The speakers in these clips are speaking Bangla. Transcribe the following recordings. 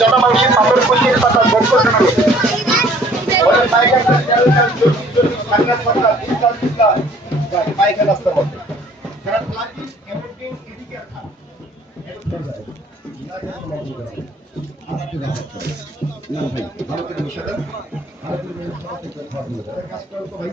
জনমানুষের পাথর কুচির পাতা গল্প শোনালো পায়খানা রাস্তার মধ্যে ভালো করে বসে দেন কাজ করো তো ভাই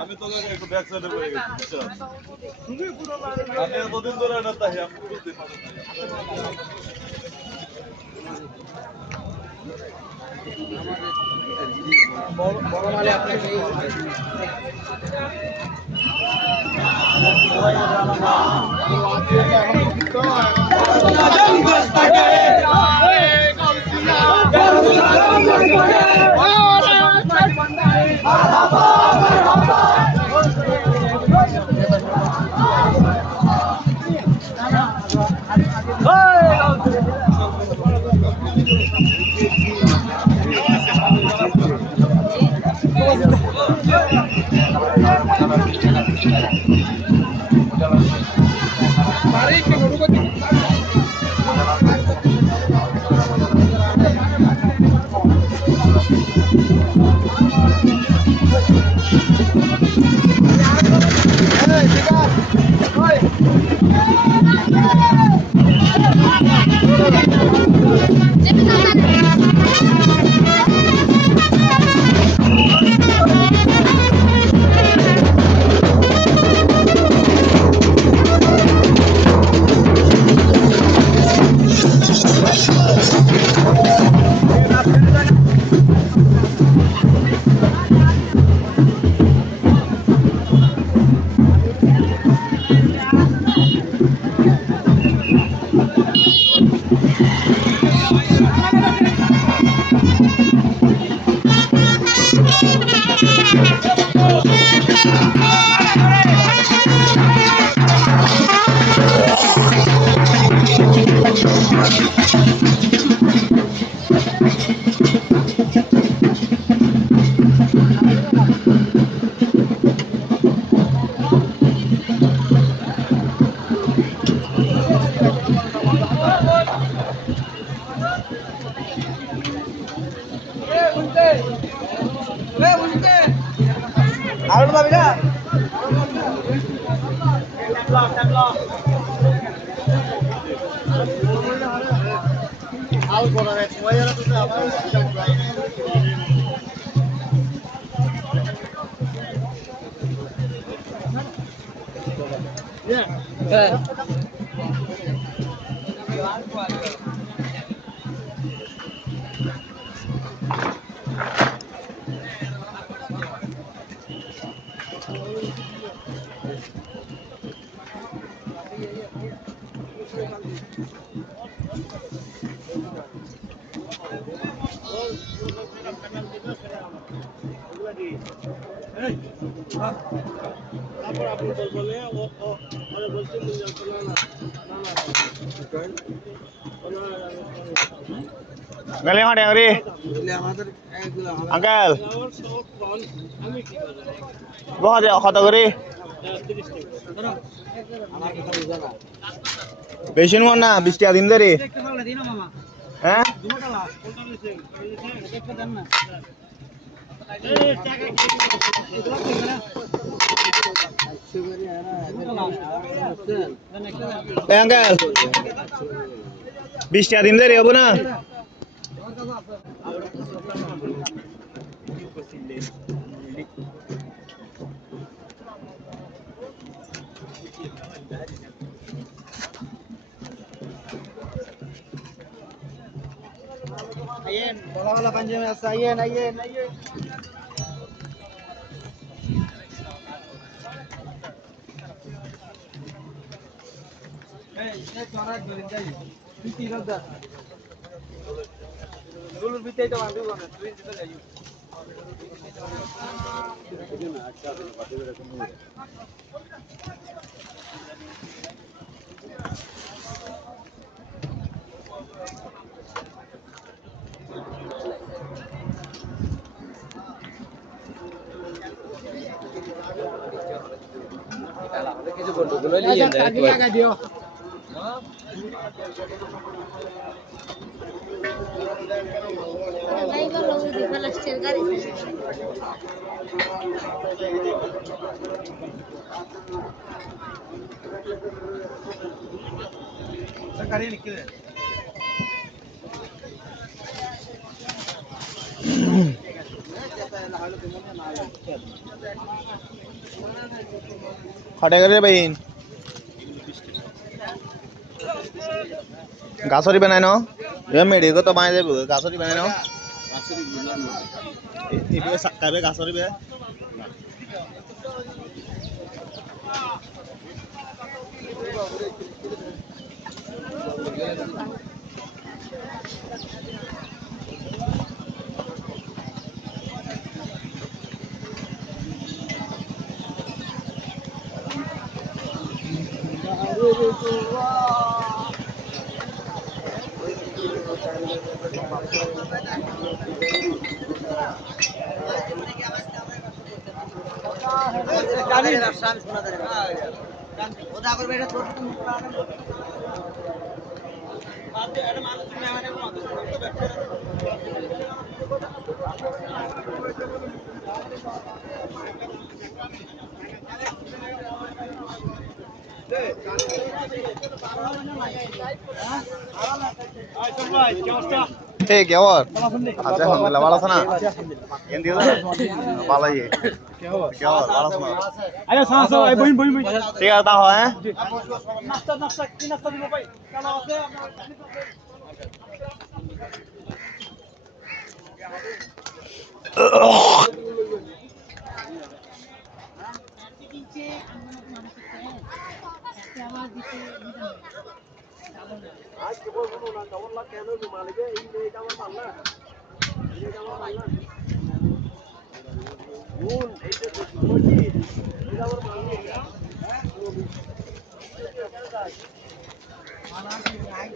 আমি তো একটু ব্যাক সাইডে পড়ে গেছি আমি এতদিন ধরে না তাই আমি বুঝতে পারি বড় মালে আপনাকে আরো পাবি না আউট করা রে ওই এরা তো আবার হ্যাঁ গেলে হাঁটে রে আঙ্কেল কত করে বেশি নোয়ার না 20 টাকা দিন ধরে হ্যাঁ আঙ্কেল 20 টাকা দিন ধরে হবো না আইয়েন বলা বলা পাঞ্জাবি আছে আইয়েন আইয়েন আইয়েন এই চড়া ধরে যাই তুই কি রদা গুলুর ভিতরে তো বাঁধব না তুই দিতে যাই কিছু বলবো গুলো নিয়ে লাগা দিও লাইভ লোক দি ফলাস্টের গাড়ি सरकारी लिख दे খটে করে বাইন গাছরি বানাই ন এ মেডিকো তো বানাই দেব গাছরি বানাই ন গাছরি বুঝলাম না এবে সাকাবে গাছরি বে জানি না শাম শোনা ধরে ওদা করবে এটা তোর এটা মানুষ তুমি আমারে মত এই কি খবর আচ্ছা আলহামদুলিল্লাহ ভালো আছো না কেন দিও ভালো আছি কি খবর ভালো আছো আরে সাসো এই বইন বইন বইন ঠিক আছে তা হয় নাস্তা নাস্তা কি নাস্তা দিব ভাই কালো আছে आज के बोल बोलो ना कवर ला केनो जो मालिक है ये ले जावा मालना ये जावा मालना बोल ऐसे कोई ये जावा मालना माना की आई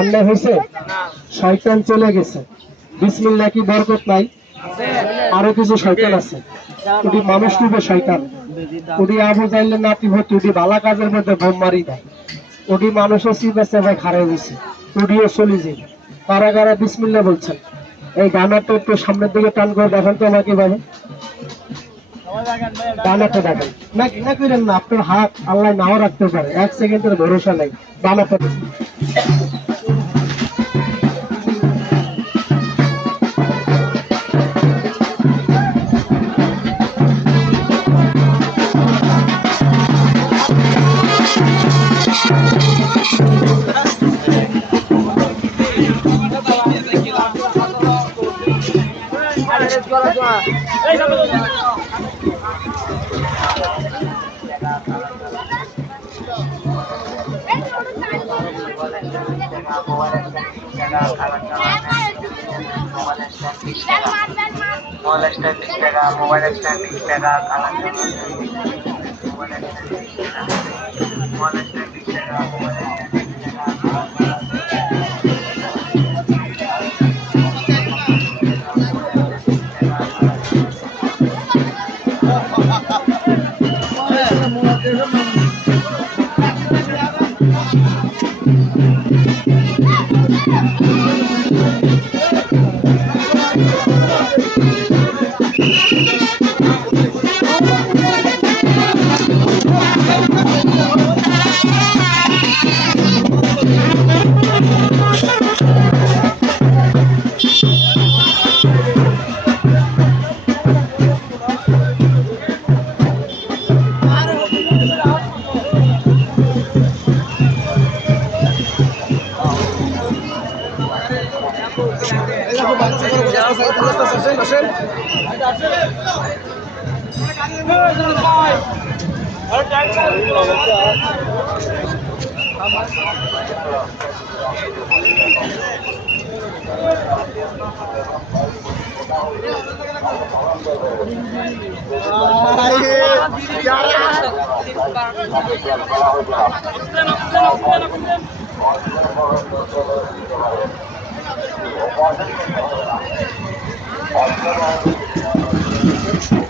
আল্লাহ হয়েছে শয়তান চলে গেছে বিসমিল্লাহ কি বরকত নাই আরো কিছু শয়তান আছে ওটি মানুষ রূপে শয়তান ওটি আবু জাইলে নাতি হতো ওটি ভালো কাজের মধ্যে বোম মারি দেয় ওটি মানুষের চিপে চেপে খারাপ হয়েছে ওটিও চলে যায় কারা কারা বিসমিল্লাহ বলছেন এই গানাটা একটু সামনের দিকে টান করে দেখেন তো আমাকে ভাবে বানাতে দেখেন না না করেন না আপনার হাত আল্লাহ নাও রাখতে পারে 1 সেকেন্ডের ভরসা নেই বানাতে Thank you.